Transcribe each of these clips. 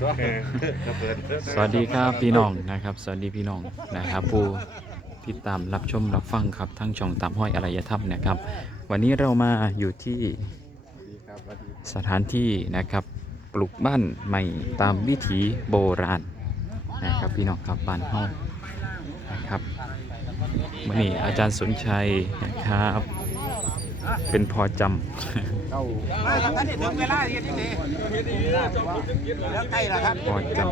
ตัวกระเปิดสวัสดีครับพี่น้องนะครับ สวัสดีพี่น้องนะครับผู้ติดตามรับชมรับฟังครับทั้งช่องตามห้อยอารยธรรมนะครับ วันนี้เรามาอยู่ที่สถานที่นะครับ ปลูกบ้านใหม่ตามวิถีโบราณนะครับพี่น้องครับบ้านห้องนะครับวันนี้อาจารย์สนชัยนะครับ เป็นพอจำ เข้าท่านนี่ถึงเวลาเฮ็ดจังได๋แล้วใกล้แล้วครับพอจำ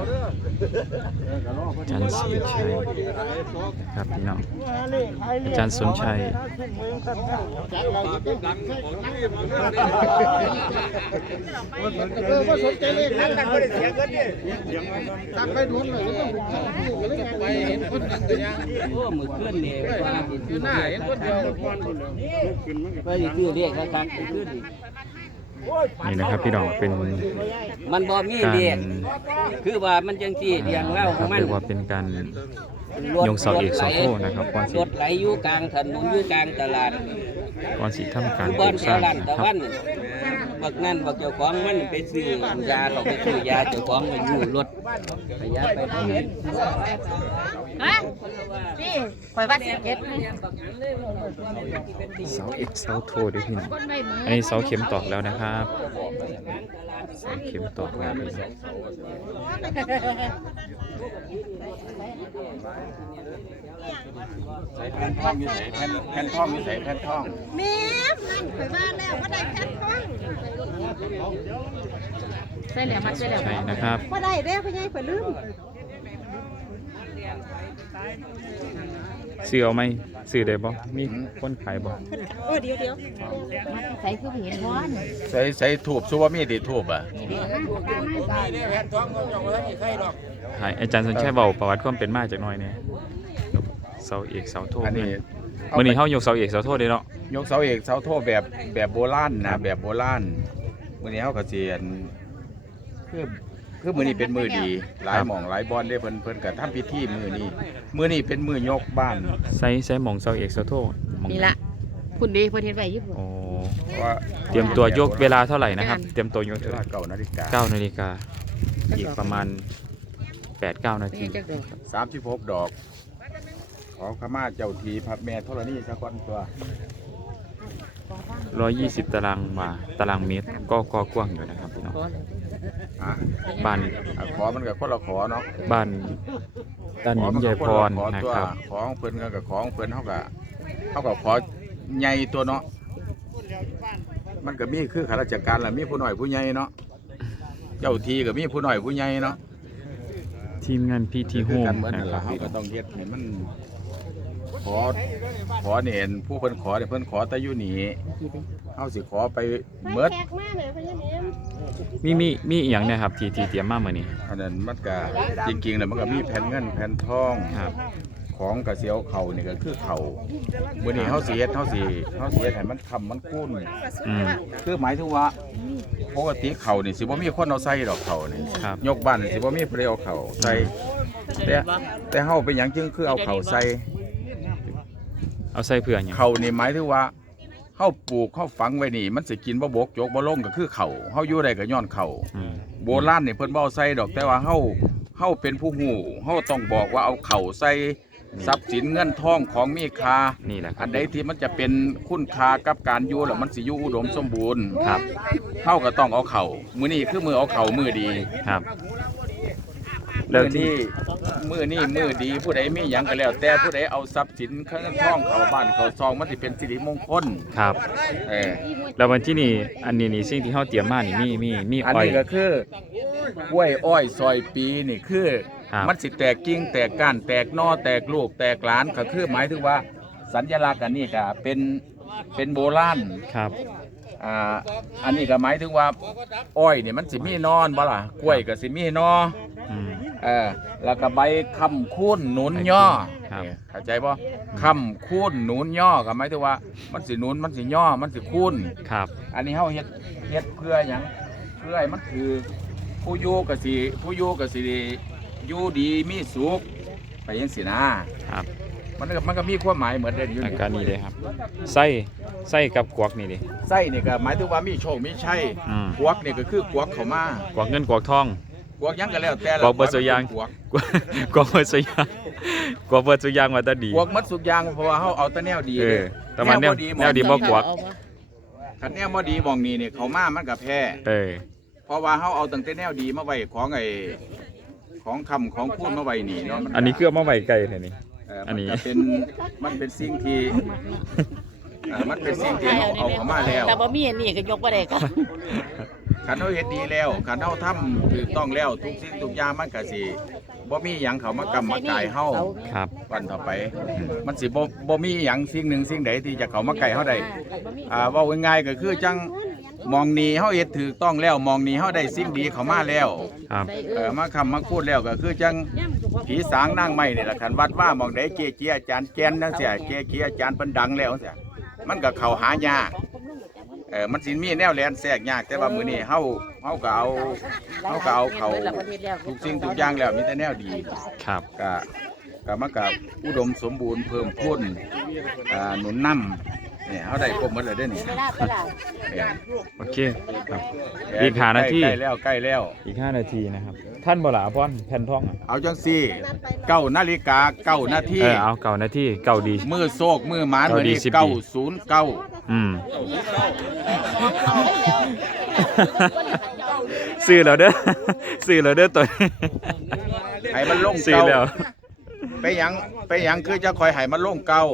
อาจารย์สนชัยครับพี่น้องอาจารย์สนชัยเออบ่สนใจเลขนั้นกันบ่ได้เสียเงินนี่ตักไปดนเลยต้องไปเห็นคนนึงก็ยังโอ้มือขึ้นนี่ว่าสิอยู่หน้าเห็นคนเดียวไปสิซื้อเรียกแล้วครับขึ้น นี่นะครับพี่น้องเป็นมันบ่มีการเรียกคือว่ามันจังซี่เรียงเล่าคขรัอบงมันเรียกว่าเป็นการรถยงเสาเอกเสาโทนะครับก่อนสิรถไหลอยู่กลางถนนอยู่กลางตลาดก่อนสิทำการคือปบ่อลูนกแถสร้าวงร้านนะตะครับวัน บักนั่นบักเจ้าของมันไปซื้อยาเขาไปซื้อยาเจ้าของมันอยู่รถไปยาไปทางนั้นฮะพี่ข่อยว่าสิเจ็ดเสาเอกเสาโทด้วยพี่น้องคนใบมืออันนี้เสาเข็มตอกแล้วนะครับเสาเข็มตอกแล้วพี่น้องใส่แผ่นท่องอยู่ใส่แผ่นแผ่นท่องอยู่ใส่แผ่นท่องแม่นั่นข่อยว่าแล้วว่าได้แค่ท้อง ใส่แล้วมัดใส่แล้วใช่นะครับว่าได้เด้อพ่อใหญ่ข่อยลืมซื้อเอาไหมซื้อได้บ่มีคนขายบ่โอ้เดี๋ยวเดี๋ยวใส่คือเห็นพอนใส่ใส่ถูบซูว่ามีติถูบอะนี่ดิมาปากกามานี่แผ่นทองก็ยังบ่ทันมีใครดอกขายอาจารย์สนชัยเบาประวัติความเป็นมาจากหน่อยเนี่ยเสาเอกเสาโทอันนี้มื้อนี้เฮายกเสาเอกเสาโทได้เนาะยกเสาเอกเสาโทแบบแบบโบราณนะแบบโบราณ มื้อนี้เฮาก็สิอันคือคือมื้อนี้เป็นมื้อดี หลายหม่องหลายบอนได้เพิ่นเพิ่นก็ทำพิธีมื้อนี้มื้อนี้เป็นมื้อยกบ้านใส่ใส่หม่องเสาเอกเสาโทหม่องนี่ละคุณดีเพิ่นเฮ็ดไว้อยู่พุ่นโอ้ว่าเตรียมตัวยกเวลาเท่าไหร่นะครับ เตรียมตัวยกเวเท่าไหลาร่เก้านาฬิกา9นาฬิกาอีกประมาณ8-9นาทีนี่จักดอกสามสิบหกดอก ขอขมาเจ้าทีพระแม่ธรณีสักคนตัว 120 ตารางวาตารางเมตร ก็ก็กว้างอยู่นะครับพี่น้องอะบ้านอะขอมันกับคนละขอเนาะบ้านด้านหนิมยายพรขอนะตัวครับ ของเพิ่นก็กับของเพิ่นเฮาก็เฮาก็ขอใหญ่ตัวเนาะมันก็มีคือข้าราชการล่ะมีผู้น้อยผู้ใหญ่เนาะเจ้าทีก็มีผู้น้อยผู้ใหญ่เนาะทีมงานพีทีโฮคือมกันเหมือนนะนั่นครัล่ะบเฮาพี่ก็น้องต้องเฮ็ดให้มัน ขอ ขอเนี่ยเห็นผู้เพิ่นขอเนี่ยเพิ่นขอแต่อยู่นี่เฮาสิขอไปเมิดแขกมาแม่พ่อใหญ่เอ็มมีมีมีอีหยังเนะครับที่ที่เตรียมมามื้อนี้อันนั้นมันก็จริงๆแล้วมันก็มีแผ่นเงินแผ่นทอง ครับ ของกระเสียวเขานี่ก็คือเขามื้อนี้เฮาสิเฮ็ดเฮาสิเฮาสิเฮ็ดให้มันคำมันคุ้นอืม คือหมายถึงว่าปกติเขานี่สิบ่มีคนเอาใส่ดอกเขานี่ครับ ยกบ้านนี่สิบ่มีผู้ใดเอาเขาใส่แต่แต่เฮาเป็นหยังจึงคือเอาเขาใส่ เอาใส่เพื่อหยังเขานี่หมายถึงว่าเฮาปลูกเฮาฝังไว้นี่ มันสิกินบ่บกจกบ่ลงก็คือเขาเฮาอยู่ได้ก็ย้อนเขาอืมโบราณนี่เพิ่นบ่เอาใส่ดอกแต่ว่าเฮาเฮาเป็นผู้ฮู้เฮาต้องบอกว่าเอาเขาใส่ทรัพย์สินเงินทองของมีค่า นี่แหละครัอับนใดที่มันจะเป็นคุณค่ากับการอยู่แล้วมันสิอยู่อุดมสมบูรณ์ครับเฮาก็ต้องเอาเข่ามื้อนี้คือมือเอาเข่ามือดี ครับแล้ มื้วอที่นี้มื้อนี้มือดีผู้ใดมีหยังก็แล้ว แต่ผู้ใดเอาทรัพย์สินเงินทองเข้าบ้านเข้าซองมันสิเป็นสิริมงคลครับ เออแล้ววันที่นี่อันนี้นี่สิ่งที่เฮาเตรียมมานี่มีมีมีอันอ้อย นี้ก็คือกล้วยอ้อยซอยปีนี่คือครับ มันสิแตกกิ่งแตกก้านแตกหนอแตกลูกแตกหลานก็คือหมายถึงว่าสัญลักษณ์อันนี้ก็เป็นเป็นโบราณ ครับ อ่าอันนี้ก็หมายถึงว่าอ้อยเนี่ยมันสิมีนอนบ่ล่ะกล้วยก็สิมีนออืม เออแล้วก็ใบคำคูนหนุนย่อครับเนี่ยเข้าใจป่ะคำคูนหนุนย่อก็หมายถึงว่า มันสิหนุนมันสิย่อมันสิคูนครับอันนี้เฮาเฮ็ดเฮ็ดเพื่อหยังเพื่อให้มันคือผู้อยู่ก็สิผู้อยู่ก็สิอยู่ดีมีสุขไปจังซี่นะครับ มันก็มันก็มีความหมายเหมือนเดิมอยู่อานี่การนี้เลยครับไส้ไส้กับกวกนี่ดิไส้นี่ก็หมายถึงว่ามีโชคมีชัยอืมกวักนี่ก็คือกวักเข้ามา กวกเงินกวกทอง กวกหยังก็แล้วแต่ละกวกบ่สุยาง กวกกว่ากว่าเปิดสุยางกว่าเปิดสุยางว่าแตาดี กวกมัดสุกอยางเพราะว่าเฮาเอาแต่แนวดีเอเด้อแต่ว่าแนวบ่ดีหมแนวดีบ่กวักคันแนวบ่ดีหมองนี้เนี่ยเขามามันก็แพ้เออ เพราะว่าเฮาเอาตั้งแต่แนวดีมาไว้ของไอ้ของคำของพูดมาไว้นี่เนาะมัอันนี้คือเอามาไว้ไกลแท้นี่ เอ่ออันนี้ มันก็เป็นมันเป็นสิ่งที่เอ่อมันเป็นสิ่งที่เราเอาเข้ามาแล้ว แต่บ่มีอันนี้ก็ยกบ่ได้ก็ คันเฮาเฮ็ดดีแล้วคันเฮาทำถูกต้องแล้วทุกสิ่งทุกอย่างมันก็สิบ่มีหยังเข้ามากำมากายเฮาครับ วันต่อไป มันสิบ่บ่มีหยังสิ่งหนึ่งสิ่งใดที่จะเข้ามาไกลเฮาได้อ่าเว้าง่ายๆก็คือจังมองนี้เฮาเฮ็ดถูกต้องแล้วมองนี้เฮาได้สิ่งดีเข้ามาแล้ว ครับ เออมาคำมาพูดแล้วก็คือจังผีสางนางไม้นี่แหละคันวัดว่ามองได้เกจีอาจารย์แกนนั่นเสียเกจีอาจารย์เพิ่นดังแล้วเสียมันก็เข้าหายากเออมันสิมีแนวแลนแทรกยากแต่ว่ามื้อนี้เฮาเฮาก็เอาเฮาก็เอาเขาทุกสิ่งทุกอย่างแล้วมีแต่แนวดีครับก็ก็มันก็อุดมสมบูรณ์เพิ่มพูนอ่าหนุนนำเนี่ยเฮาได้ครบหมดเลยเด้อนี่เนี่ยโอเคครับ อีกห้านาที ใกล้แล้วใกล้แล้ว อีก 5 นาทีนะครับ ท่านบ่ล่ะพรแผ่นทองอะเอาจังซี่เก้านาฬิกาเก้านาทีเออเอาเก่านาทีเก่าดี มือโศกมือหมานเก้ามือดีนี้สิบดี เก้าศูนย์เก้า อืมซื้อแล้วเด้อซื้อแล้วเด้อตัวนี้ให้มันลงซื้อเก้าแล้ว ไปหยังไปหยังคือจะคอยให้มันลงเก้า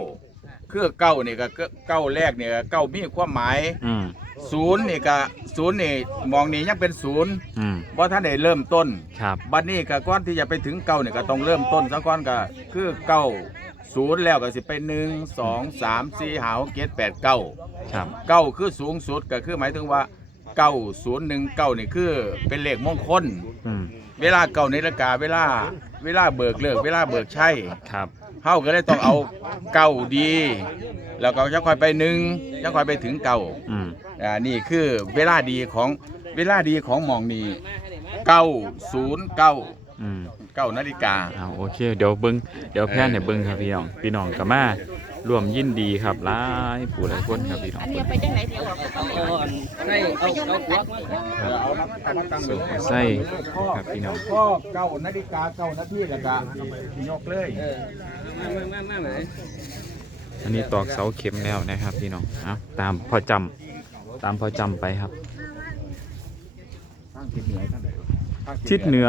คือเก้านี่ก็เก้าแรกเนี่ยเก้ามีความหมายอืมศูนย์นี่ก็ศูนย์นี่มองนี่ยังเป็นศูนย์อืมเพราะท่านได้เริ่มต้น ครับ บัดนี้ก็ก่อนที่จะไปถึงเก้านี่ก็ต้องเริ่มต้นซะก่อนก็คือเก้าศูนย์แล้วก็สิไปหนึ่งสองสามสี่หาหกเจ็ดแปดเก้าครับ เก้าคือสูงสุดก็คือหมายถึงว่าเก้าศูนย์หนึ่งเก้านี่คือเป็นเลขมงคล อืมเวลาเก้านาฬิกาเวลาเวลาเบิกเลิก เวลาเบิกใช่ ครับ เฮาก็เลยต้องเอาเก้าดี แล้วก็จะค่อยไปหนึ่งจะค่อยไปถึงเก้าอืมอ่านี่คือเวลาดีของเวลาดีของหมองนี้เก้าศูนย์เก้าอืมเก้านาฬิกา เอาโอเค เดี๋ยวเบิ้งเดี๋ยวแพนให้เบิ้งครับพี่น้องพี่น้องก็มา ร่วมยินดีครับหลายผู้หลายคนครับพี่น้องอันนี้ไปจังไหนเดี๋ยวบอกเอาอันใส่เอาเอากวักมาครับเอามาเอามาตั้งสุดไส้ครับพี่น้องก็เก้านาฬิกาเก้านาทีแล้วก็ยกเลยเออมามามามาเลยอันนี้ตอกเสาเข็มแล้วนะครับพี่น้องเอาตามพอจำตามพอจำไปครับทางทิศเหนือท่านใดทางทิศเหนือ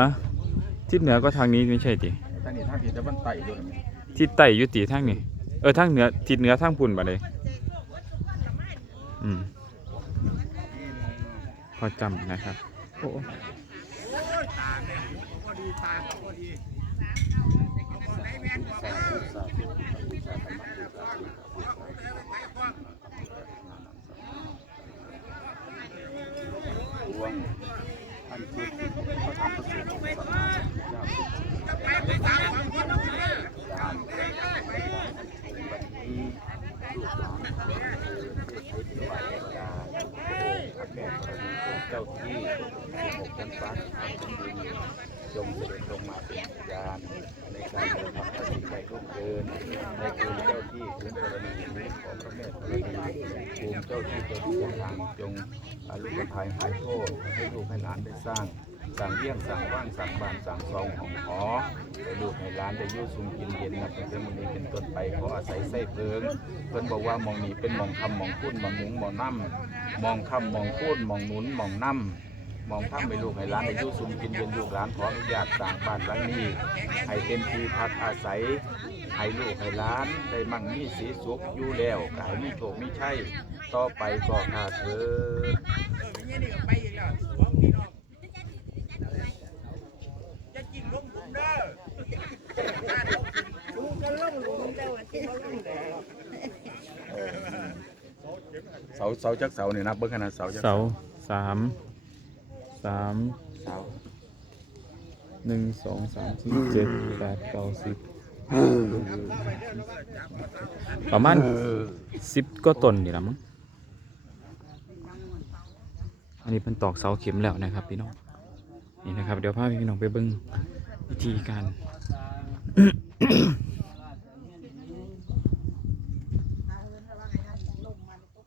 ทิศเหนือก็ทางนี้ไม่ใช่ติทางนี้ทางทิศตะวันใต้อยู่นี่ทิศใต้อยุติทางนี้ เออทางเหนือทิศเหนือทางพุ่นบ่เลยอืมพอจำนะครับ โอ้ รวงท่านคือพระธรรมพระสงฆ์สัมมาสัมพุทธเจ้า เจ้าที่สิบหกชั้นฟ้าจงเสด็จลงมาเป็นยานในการเดินทำสิ่งใดร่วมเดินในคืนเจ้าที่คืนธรณีนี้ของพระแม่ธรณีภูมิเจ้าที่เจ้าที่ทางจงอารุณภัยหายโทษให้ลูกให้หลานได้สร้าง สั่งเลี้ยงสั่งว่างสั่งบ้านสั่งซองของหอให้ลูกให้หลานได้ยุ่สุมกินเย็นนะเป็นเรื่อนี้เป็นต้นไปขออาศัยไส้เพิงเพิ่นบอกว่ามองนี้เป็นมองคำมองพูดมองหนุงมองน้ำมองคำมองพูดมองหนุนมองน้ำมองถ้ำให้ลูกให้หลานได้ยุ่สุมกินเย็นลูกหลานขออนุญาตสร้างบ้านหลังนี้ให้เป็นที่พักอาศัยให้ลูกให้หลานได้มั่งมีสีสุขอยู่แล้วกายมีโชคมีชัยต่อไปก็ขาดเถิด เสาเสาจักเสาเนี่ยนับเบิ่งขนาดเสาจักเสาสามสามเสาหนึ่งสองสามสี่เจ็ดแปดเก้าสิบประมาณสิบก็ต้นนี่ละมั้งอันนี้เป็นตอกเสาเข็มแล้วนะครับพี่น้องนี่นะครับ เดี๋ยวพาพี่น้องไปเบิ่งวิธีการ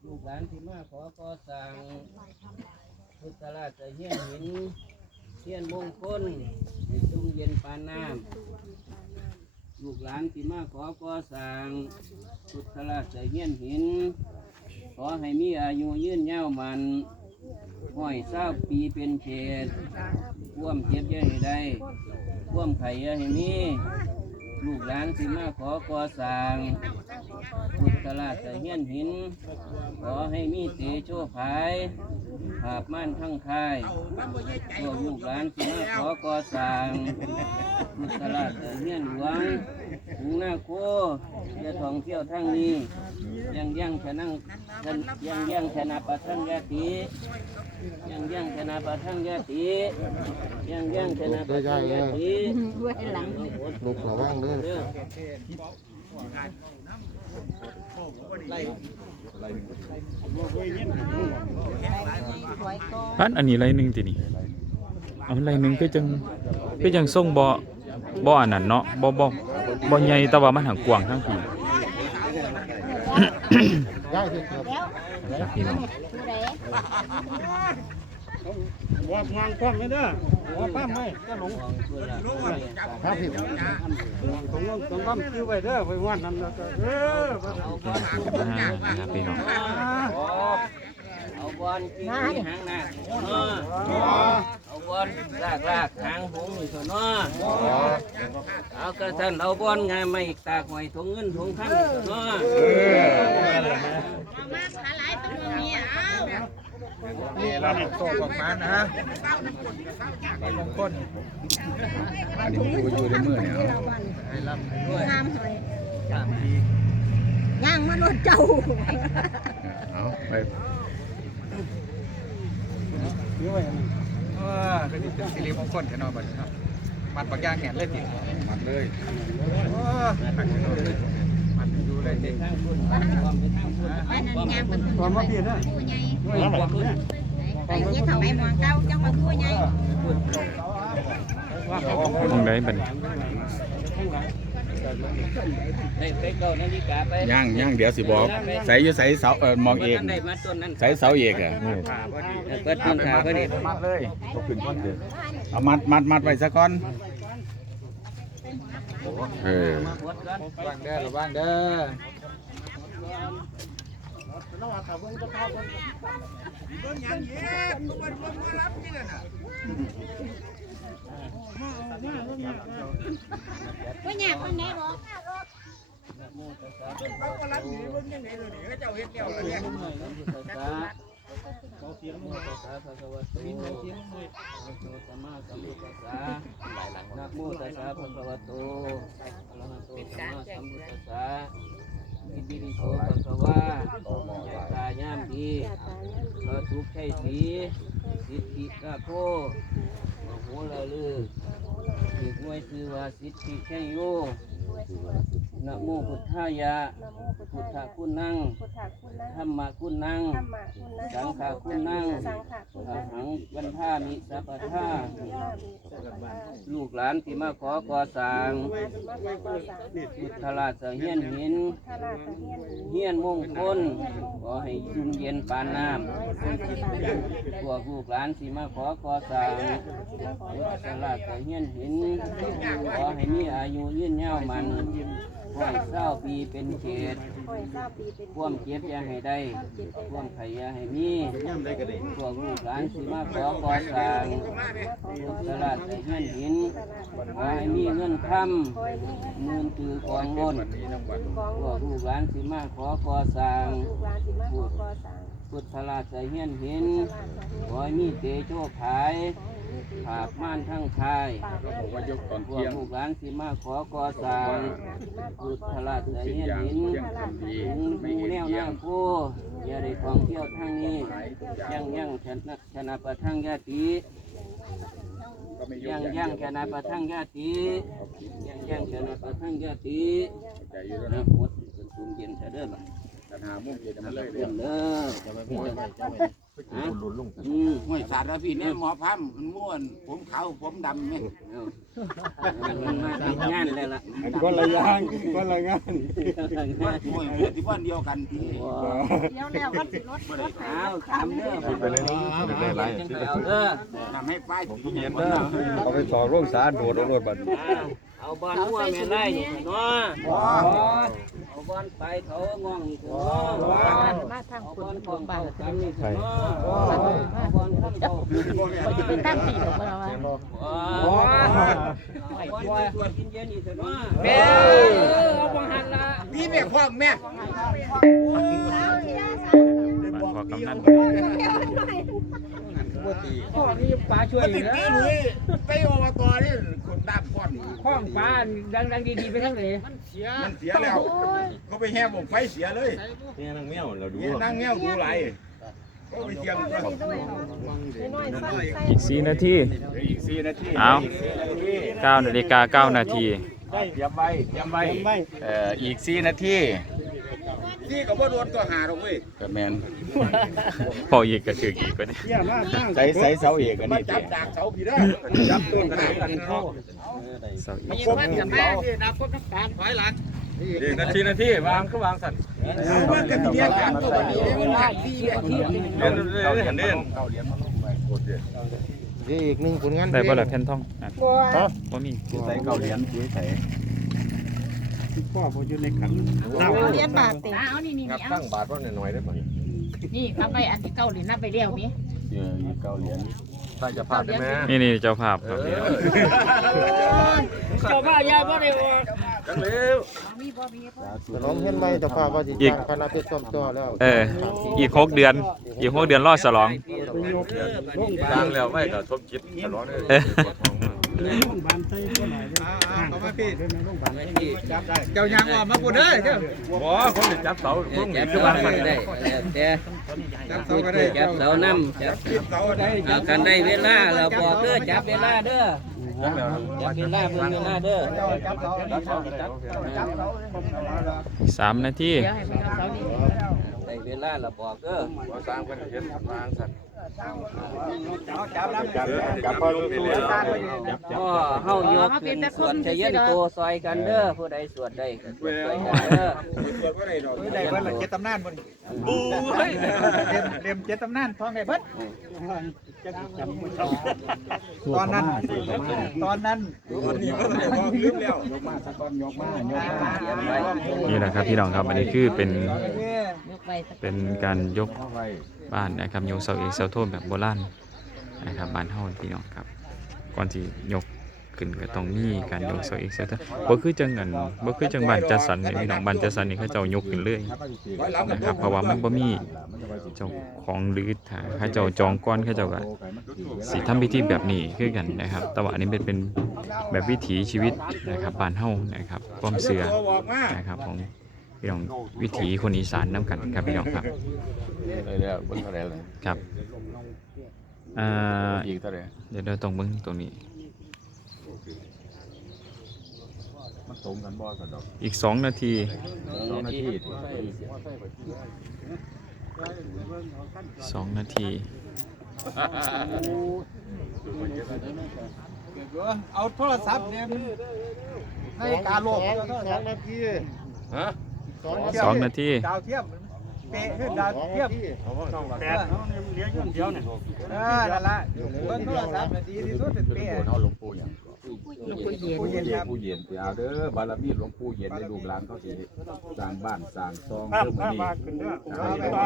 ลูกหลานที่มาขอ ก่อสร้างพุทธราชเฮียนหินเทียนมงคลให้จุ่มเย็นปานน้ำลูกหลานที่มาขอก่อสร้างพุทธราชเฮียนหิน ขอให้มีอายุยืนยาวมันห้อยเศร้าปีเป็นเขตพ่วมเจ็บอย่าให้ได้พ่วมไข่อย่าให้มีลูกหลานสิมาขอก่อสร้างพุทธ ราชเฮียนหิน ขอให้มีเตโชภายภาพม่านทั้งค่ายพวกลูกหลานสิมาขอก่อสร้างพุทธราชเฮียนหลวงถึงหน้าโคจะท่องเที่ยวทั้งนี้ยังยังชนะยังยังชนะปัทังยาติยังยังชนะปัทังยาติยังยังชนะปัทังยาติด้วยหลังลูกระวังเด้อเด้ อถอยก่อนอันอันนี้ไรหนึ่งทีนี่เอาไรหนึ่งก็จังก็จังส่งบ่บ่อันนั้นเนาะบ่บ่บ่ใหญ่แต่ว่ามันหังกว้างทั้งทีได้สิครับแล้วครับพี่น้อง ผู้ใดว่างางความไม่ได้ว่าป้าไม่จะหลงครับพี่ตรงนั้นตรงนั้นคิวไปเด้อไปวันนั้นแล้วก็เออเอาบอลอ่านะครับพี่น้องเอาบอลกินหางหน้าเนาะเอาบอลลากลากหางหงนี่เถอะเนาะเอากระสันเอาบอลงานมาอีกตากหอยถุงเงินถุงคำนี่เถอมาขาหลายตรงนี้อ้า นี่เราโตกว่ามานะมงคลอันนี้อยู่อยู่ในมือเนี่ยเอางามเลยย่างมารถเจ้าเอาไปคิวไปเออก็นี่เป็นสิริมงคลแค่นอนบัดนี้ครับมัดปากย่างแหนเลยติมัดเลยโอ้ตักเลยมัดอยู่เลยติทางคุณความไปทางคุณอันนั้นยางเป็นตอนมาพี่นะ ผู้ใหญ่ความเนี่ยไอ้ยี่เท่าไอ้หมองเก้าจังมาผู้ใหญ่ตรงไหนบัดนี้ได้ไปเก้านาฬิกาไปย่างย่างเดี๋ยวสิบอกใส่อยู่ใส่เสาเออมองเองได้มาต้นนั้นใส่เสาเอกอะเปิดต้นขาก็ได้มัดเลยเอาขึ้นก้อนเดียวเอามัดมัดมัดไว้ซะก่อนเออปวดก่อนระวังเด้อระวังเด้อ ผู้ใหญ่คนไหนบอกเขาก็รับอยู่เบิ่งยังไงเลยนี่เขาเจ้าเฮ็ดแนวอะไรเนี่ยเขาเสียงมือภาษาภาษาวะโตเสียงมือสัมมาสัมพุทธัสสะนะโมตัสสะภะคะวะโตอะระหะโตสัมมาสัมพุทธัสสะ อิติปิโสภะคะวะยะตายามดีพระทุกข์ใช่สีสิทธิกะโค โอ้โหละลือถือหวยซื้อว่าสิทธิใช่โยนะโมพุทธายะ พุทธคุณนั่งพุทธคุณนะธรรมคุณนั่งธรรมะคุณนะสังฆคุณนั่ง สังฆคุณอานะหังวันท่ามิสัพพทาย่ามีสัพพะลูกหลานที่มาขอก่อสร้างมาสิมาขอก่อสร้างพุทธราชเฮียนหินทาราตะเฮียนเฮียนมงคล ขอให้ชุ่มเย็นปานน้ให้สร้างเป็นบาำปพวกลูกหลานที่มาขอก่อสร้างที่มาขอพุทธราชเฮียนหินขอให้มีอายุยืนยาวมันร้อยเศร้าปีเป็นเขตคอยทราบปีเป็นควมเจ็บอยาให้ได้ควมไข่ยาให้มีพวกลูกหลานสิมาขอก่อสร้างตลาดแต่เงินหินขอให้มีเงินคำมืนตือกองล้นพวกลูกหลานสิมาขอก่อสางลูกหลานสิมาขอก่อสร้าง พุทธราชเฮียนหินขอให้มีเตโชขายผาบม่านทั้งคายผมว่ายกตอนพวเที่กยงลูกหลานสิมาขอก่อสร้างพุทธราชสิ่งเฮียนอย่างหินเที่ยงทำดีถึงไม่ดูเห็นแนวหเที่ยน้างผู้อย่าได้ท่องเที่ยวทางนี้ยังยังชนะชนะประทังญาติก็ไม่ยกยังอย่างยังเดีชยวนะประทังญาติยังยังชนะประทังญาติใจอยู่แล้วนะนะหมดเป็นตุ่มเย็นเสด็จบ่ ปัญหามุ่งเย็นมันเลยเริ่มเด้ออืมห้วยสารพี่เนี่ยหมอพัมมันม่วน ผมขาวผมดำเนี่ยมันมาติดงานเลยล่ะคนละอย่างคนละงานห้วยที่บ้านเดียวกันที่เดียวแล้ววันสิรถรถเอาถามเด้อไปเลยเนาะได้ไรเอาเด้อทำให้ป้ายผมเห็นเอาไปสอบร่วมสารโดดรถบัด เอาบอลหัวแม่ไล่นี่เนาะเอาบอลไปเขาง่วงนี่เนาะมาทางเอาคุบอณลขขอองงบ้าบ้านนจะทำนี่เนาะเอาบอลข้ามเจ้าจะเป็นตั้งสี่หรอกเราว่าเอาบอลตัวกินเย็นนี่เนาะแม่เอาบอลหันละพี่แม่คว้างแม่บ้านพ่อกำนัน พ่อนี่ปลาช่วยติดตีหนุ่ยไปอบตนี่คนดำก้อนข้องปลาดังๆดีๆไปทั้งไหนมันเสียแล้วก็ไปแห่บงไฟเสียเลยเนี่ยนางแมวเราดูนั่งเงี้ยดูไหลก็ไปเทียมน้อยๆสั้นใส่อีกสี่นาทีอีกสี่นาทีเอาเก้านาฬิกาเก้านาทีเตรียมไว้เตรียมไว้เอ่ออีกสี่นาที ที่ก็บ่โดนตัวหาหรอกเว้ยก็แมนพออีกก็ถืออีกก็ได้ใส่ใส่เสาเอกอันนี้จับดากเสาพี่ได้จับต้นกระดาษกันเข้าเสาอีกครบกันแม่ที่นับพวกน้ำตาลถอยหลังนาทีนาทีวางก็วางสั่นว่ากันเดียวกันตัวนี้มันหลักที่ที่เรียนเรียนเรียนเรียนนี่อีกหนึ่งผลงานได้บ่ล่ะแผ่นทองอะบ่มีใส่เก่าเหรียญคุยใส่ พ่อพออยู่ในขันเรียนบาทติเอานี่นี่ครับเอาตั้งบาทว่าหน่อยได้ไหมนี่ครับไปอันที่เก้าหรือนับไปเรียวนี้เออเก่าเหรียญตั้งจะพาดได้ไหมนี่นี่เจ้าภาพครับพี่น้องเจ้าบ้ายายบ่ได้ออกมีบ่มีบ่น้องเห็นไหมจะพาว่าจิจ้างคณะเพชรซ้อมต่อแล้วเอออีกหกเดือน อีกหกเดือนรอดฉลองตั้งแล้วไว้ก็ทบคิดตลอดเลย เออเขามาพี่เจ้ายังว่ามาพูดได้เจ้าบ่คนจับเสาพวกจันี้บคือเสาว่าได้แต่จับเสาก็ได้จับเสาน้ำจับเสาได้เอากันได้เวลาเราบอกเด้อจับเวลาเด้อจับเวลาเบิ่งเวลาเด้อจับเสาจับเสาจับจับเสาสามนาทีเดี๋ยวให้ไปเอาเสานี่ได้เวลาเราบอกเด้อสร้างกันเห็นวางสั่น จับน้ำจับจับพอรู้ตัวจับพ่อเฮายกขึ้นสวดชยันโตซอยกันเด้อผู้ใดสวดได้ก็สวดซอยกันเด้อกิดว่าไดอกได้เพิ่นละเจ็ดตำนานบนบูเฮ้ยเรียมเรียมเจ็ดตำนานท้องได้เบิดตอนนั้นตอนนั้นตอนนี้ก็ต้องบอกลืมแล้วยกมาสักก้อนยกมายกมานี่แหละครับพี่น้องครับอันนี้คือเป็นเป็นการยก บ้านนะครับยกเสาเอกเสาโทษแบบโบราณนะครับบ้านเฮาพี่น้องครับ ก่อนที่ยกขึ้นก็ต้องมีการยกเสาเอกเสาโทษบ่คือจังอันบ่คือจังบ้านจัดสรรนี่พี่น้องบ้านจัดสรรนี่เขาเจ้ายกขึ้นเลยนะครับเพราะว่ามันบ่มีเจ้าของหรือถ้าเขาเจ้าจองก่อนเขาเจ้าก็สิทำพิธีแบบนี้คือกันนะครับ แต่ว่าอันนี้เป็นเป็นแบบวิถีชีวิตนะครับบ้านเฮานะครับความเชื่อนะครับของ พี่น้องวิถีคนอีสานน้ำกันครับพี่น้องครับเลยแล้วบนเท่าไรเลยครับอ่าอีกเท่าไรเดี๋ยวเราตรงเบิ้งตรงนี้มันตรงกันบ่สันดอกอีกสองนาทีสองนาทีสองนาทีเอาโทรศัพท์เนี่ยในการโลกสองนาทีฮะ สองสองนาทีดาวเทียมเป๊ะขึ้นดาวเทียมแปดเลี้ยงเดียวเนี่ยเออนั่นละเบิ่งโทรศัพท์น่ะดีที่สุดเป็นเป๊ะเฮาหลวงปู่หยังลูกผู้เย็นผู้เย็นครับปู่เย็นไปเอาเด้อบารมีหลวงปู่เย็นในลูกหลานเขาสิสร้างบ้านสร้างซองเพิ่มมื้อนี้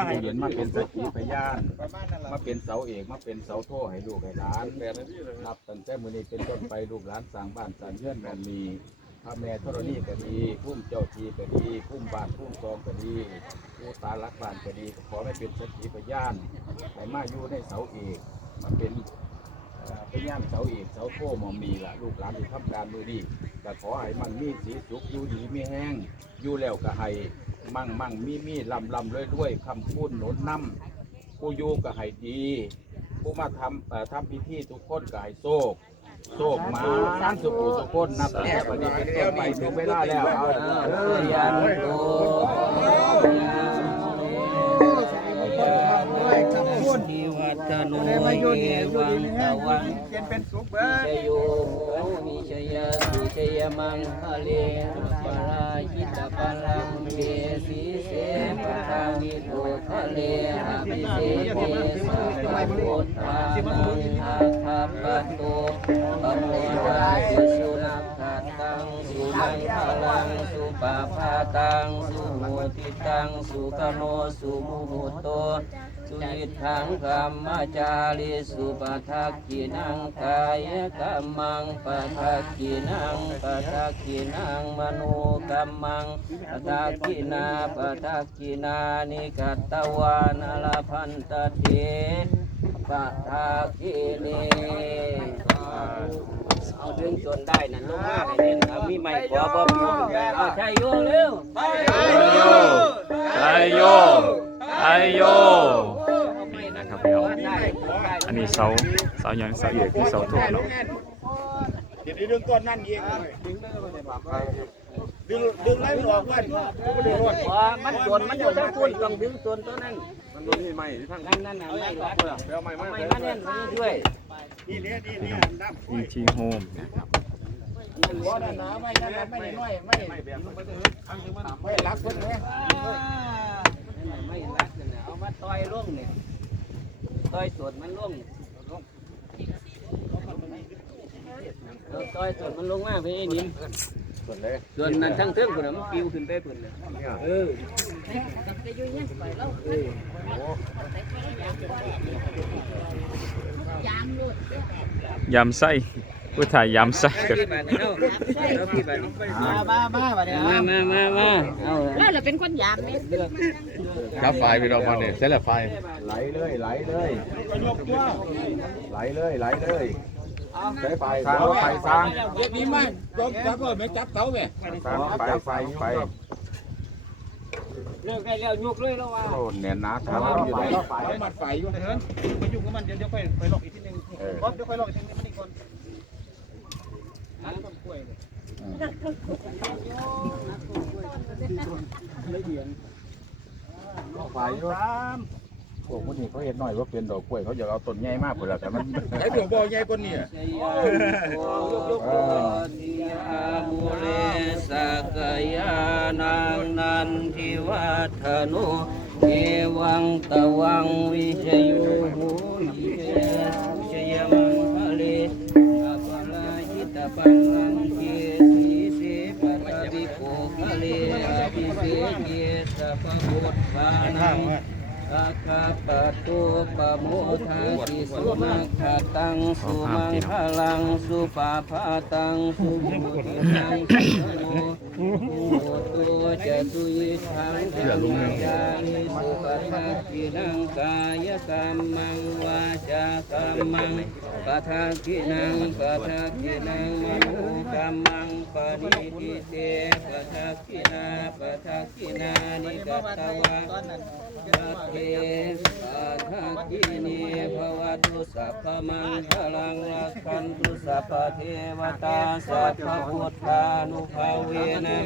ให้หลวงปู่เย็นมาเป็นสักขีพยานประมาณนั้นล่ะมาเป็นเสาเอกมาเป็นเสาโทให้ลูกให้หลานนับตั้งแต่มื้อนี้เป็นต้นไปลูกหลานสร้างบ้านสร้างเรือนกันมีพ ระแม่ธรณีก็ดีพุ่มเจ้าทีก็ดีพุ่มบานพุ่มซองก็ดีผู้ตารักบานก็ดีขอให้เป็นสักขีพยานให้มาอยู่ในเสาเอกมาเป็นเป็นย่านเสาเอกเสาโทหมอมีละลูกหลานที่ทำการมือดีก็ขอให้มันมีสีสุขอยู่ดีมีแห้งอยู่แล้วก็ให้มั่งมั่งมีมีลำลำด้วยด้วยคำพูดหนุนนำผู้อยู่ก็ให้ดี ผู้มาทำทำพิธีทุกคนก็ให้โชค โชคมาทั้งสุขุสุขนนับแต่วันนี้เป็นต้นไปถึงเวลาแล้วเอาเออยันโต ด้วยคำพูดทิวัฒโนเยวังตะวังเย็นเป็นสุขเบิดชโยวิชยาสุชยมังคะเลปราชิตปรังเบสีเสปะทามิโตคะเลอภิเศษเมสัพพะโพธานังอาคาปปะโตปะโมราชสุนักขตังสุมังคลังสุปาพาตังสุโหติตังสุขโนสุมุหุโต สุนิทังกรรมจาริสุปทักขินังกายกรรมังปทักขินังปทักขินังมโนกรรมังปทักขินาปทักขินานิกัตตวานลพันตเถปทักขิเนเอาดึงจนได้นั่นลงมาให้เด่นเอามีไม้ขอบ่มีเอาใช่โยเร็วชัยโยชัยโยนี่นะ ครับพี่น้องอันนี้เสาเสาหยังเสาเอกคือเสาโทเนาะเดี๋ยวดึงต้นนั่นยิงดึงดึงไล่มันออกกันก็ดึงรถว่ามันส่วนมันอยู่ทั้งคุณต้องดึงส่วนตัวนั้นมันบ่มีไม้ทั้งนั่นนั่นน่ะไม่รักไปเอาไม้มาไม่มาเนี่ยมันช่วยนี่เนี่ยนี่เนี่ยนับมีที่โฮมนะครับมันว่าด้านหน้าไม่นั่นไม่น้อยไม่ไม่รักคนเลยไม่รักเนี่ยเอามาต่อยล่งเนี่ย ต้อยสวนมันล่งเราต้อยสวนมันลงมาไปไอ้นิ่มส่วนเลยส่วนนั้นทั้งเทิงคนน่ะมันปิวขึ้นไปพุ่นเลยเออยำไส้ ผู้ถ่ายยำไส้กันพี่บาทเนี่ยเอาเอาพี่บาทนี่มามามามาเนี่ยมามามามาเอาแล้วเราเป็นคนยามนี่เลือกจับไฟไปเราพอเนี่ยเสร็จแล้วไฟไหลเลยไหลเลยก็ยกตัวไหลเลยไหลเลยใช้ไฟสร้างไฟสร้างเด็กนี้ไม่ยกจับเลยไม่จับเขาแม่สร้างไฟไฟไฟเลือกได้แล้วยกเลยแล้วว่าโอ้เนียนนะครัเขาบอยู่ไหนมัดไฟอยู่เถินไปยุ่งกับมันเดี๋ยวเดี๋ยวค่อยไปหลอกอีกทีนึงเดี๋ยวค่อยหลอกอีกทีนึงมันอีกคนต้นกล้วยเลย ไฟอยู่พวกคนนี้เขาเห็นหน่อยว่าเป็นดอกกล้วยเขาอยากเอาต้นใหญ่มากเพื่อแต่มันไอ้ตัวบ่อใหญ่กว่านี้ชยาโยกติยามุเลสกยานังนันทิวัฒโนเอวังตวังวิชโยโห คะเลอภิเสเกสัพพุทธานังอาคาปะตุปะโมทาติสุมาคาตังสุมังคลังสุปาพาตังสุมุติตังสุโมโหตุจะตุยิทังธรรมจาริสุปทักขินังกายกรรมังวาจากรรมัง ปะทักขินังปะทักขินังมโนกรรมังปณิทิเตปทักขินาปะทักขินานิกัตตวาสัพเพสัทธกินีภวตุสัพพมังคลังรักขันตุสัพพเทวตาสัพพพุทธานุภาเวนะ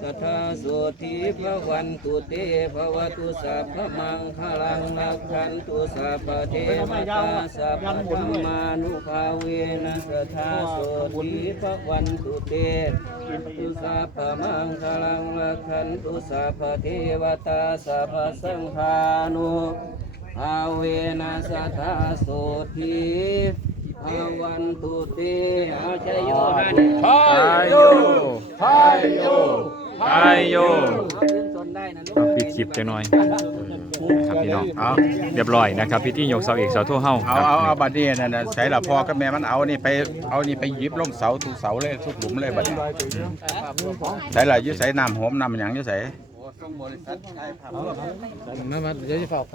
สัทธาสุธีภวันตุเตภวตุสัพพมังคลังรักขันตุสัพพเทวตาสัพพธรรมานุภาเวนะสัทธาโสุธีภวันตุเตตุสัพพมังคลังรักขันตุสัพพเทวตาสัพพสังฆานุอาเวนัสทธาโสธีภาวันตุเตอาชยโยหันชัยโยชัยโยชัยโยเอาดึงตนได้นะลูกเอาปิดคลิปจะหน่อยนะ ครับพี่น้องเอาเรียบร้อยนะครับพิธียกเสาเอกเสาโทเฮาเอาเอาเอาบัดนี้นั่นน่ะใส่ละพ่อกับแม่มันเอานี่ไปเอานี่ไปหยิบลงเสาทุกเสาเลยทุกหลุมเลยบัดนี้ใส่ละอยื้ใส่น้ำหอมน้ำหยังอยื้ใส่มามาเดี๋ยวจะฝากไป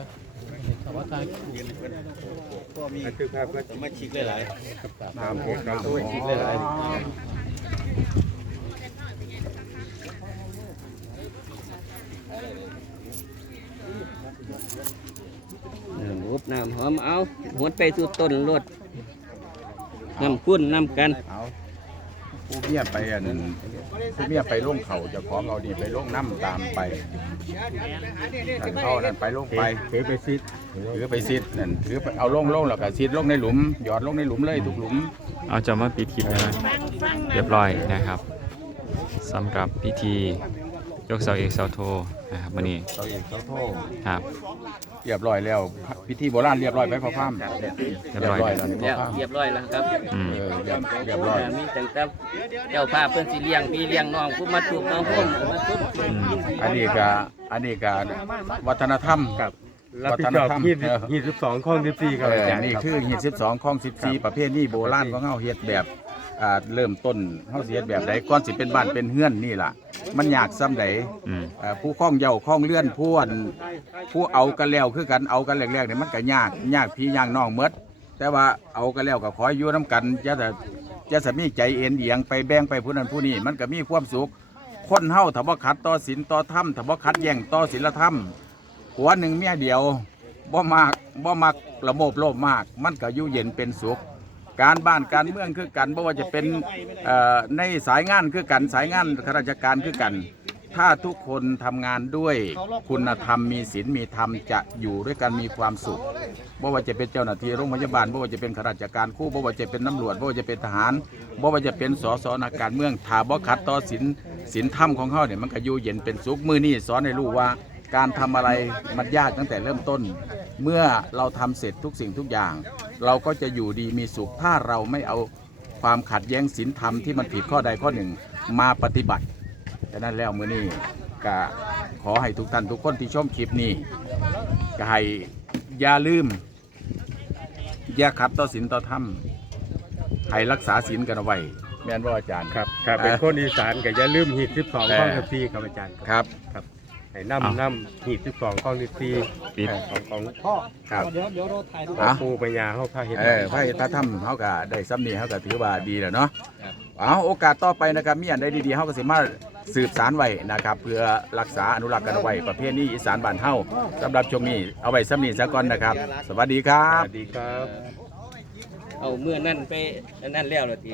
คือภาพก็มาชิกหลายน้ำหอมน้ำหอม รูปน้ำหอมเอาหวนไปสู่ต้นรถน้ำคุ้นน้ำกันเอาผู้เมียไปอันผู้เมียไปลงเขาเจะของเอานี่ไปลงน้ำตามไปนั่นเขานั่นไปลงไปถือไปซิดถือไปซิดนั่นถือไปเอาลงลงแล้วก็ซิดลงในหลุมหยอดลงในหลุมเลยทุกหลุม เอาจะมาปิดคลิปเลยเรียบร้อยนะครับสำหรับพิธียกเสาเอกเสาโท นะครับวันนี้เราเองเขาโทษครับ เรียบร้อยแล้ว พิธีโบราณเรียบร้อยไปพอพามเรียบร้อย แล้วนี่พอแล้วพามเรียบร้อยแล้วครับอืม เออเรียบเรียบร้อย มีตั้งแต่เจ้าภาพเพิ่นสิเลี้ยงพี่เลี้ยงน้องผู้มาถูกมาห่มมาทุบอืมอันนี้ก็อันนี้ก็วัฒนธรรม ครับรับผิดชอบยี่สิบยี่สิบสองข้องยี่สิบสี่ครับเออาอจารย์นี่ครับ คือหีด12ของ14 ประเภทนี้โบราณของเฮาเฮ็ดแบบ อ่าเริ่มต้นเฮาสิเฮ็ดแบบใดก่อนสิเป็นบ้านเป็นเฮือนนี่ล่ะ มันยากซ้ำใดอืม อ่าผู้คล้องเหย้าคล้องเลื่อนผู้อันผู้เอากันแล้วคือกันเอากันแรกๆเนี่ยมันก็ยากยากพี่ยากน้องหมดแต่ว่าเอากันแล้วก็ขอให้อยู่นํกันจะแต่จะสมีใจเอ็นเอียงไปแบ่งไปผู้นั้นผู้นี้มันก็มีความสุข คนเฮาถ้าบ่ขัดต่อศีลต่อธรรมถ้าบ่ขัดแย้งต่อศีลธรรมหัวหนึ่งเมียเดียวบ่มากบ่มักระโมบโลภมาก มันก็อยู่เย็นเป็นสุข การบ้านการเมืองคือกันบ่ว่าจะเป็นในสายงานคือกันสายงานข้าราชการคือกัน ถ้าทุกคนทำงานด้วยคุณธรรมมีศีลมีธรรมจะอยู่ด้วยกันมีความสุขบ่ว่าจะเป็นเจ้าหน้าที่โรงพยาบาลบ่ว่าจะเป็นข้าราชการคู่บ่ว่าจะเป็นตำรวจบ่ว่าจะเป็นทหารบ่ว่าจะเป็นสสนักการเมืองถ้าบ่ขัดต่อศีลศีลธรรมของเขาเนี่ยมันก็อยู่เย็นเป็นสุขมือนี้สอนให้รู้ว่าการทำอะไรมันยากตั้งแต่เริ่มต้น เมื่อเราทำเสร็จทุกสิ่งทุกอย่าง เราก็จะอยู่ดีมีสุขถ้าเราไม่เอาความขัดแย้งศีลธรรมที่มันผิดข้อใดข้อหนึ่งมาปฏิบัติฉะนั้นแล้วมื้อนี้ก็ขอให้ทุกท่านทุกคนที่ชมคลิปนี้ก็ให้อย่าลืม อย่าขัดต่อศีลต่อธรรมให้รักษาศีลกันเอาไว้แม่นว่าอาจารย์ ครับครับเป็นคนอีสานก็อย่าลืมหีดสิบสองข้องยี่สิบสี่ครับอาจารย์ครับ ครับ ให้น้ำน้ำหีดสิบสองข้องยี่สิบสี่ปิด ของของพ่อครับเดี๋ยวเดี๋ยวเราถ่ายรูปอะปูปัญญาเขาพาเห็น เออพระเตธรรมเขาก็ได้ซ้ำนี่เขาก็ถือว่าดีแล้วเนาะเอาโอกาสต่อไปนะครับมีอันใดดีๆเขาก็สามารถสืบสารไว้นะครับเพื่อรักษาอนุรักษ์กันเอาไว้ประเภทนี้อีสานบ้านเฮาสำหรับช่วงนี้เอาไว้ซ้ำนี่ซะก่อนนะครับ สวัสดีครัสบ วัสดีครับ เอาเมื่อนั่นไปอันนั่นแล้วล่ะที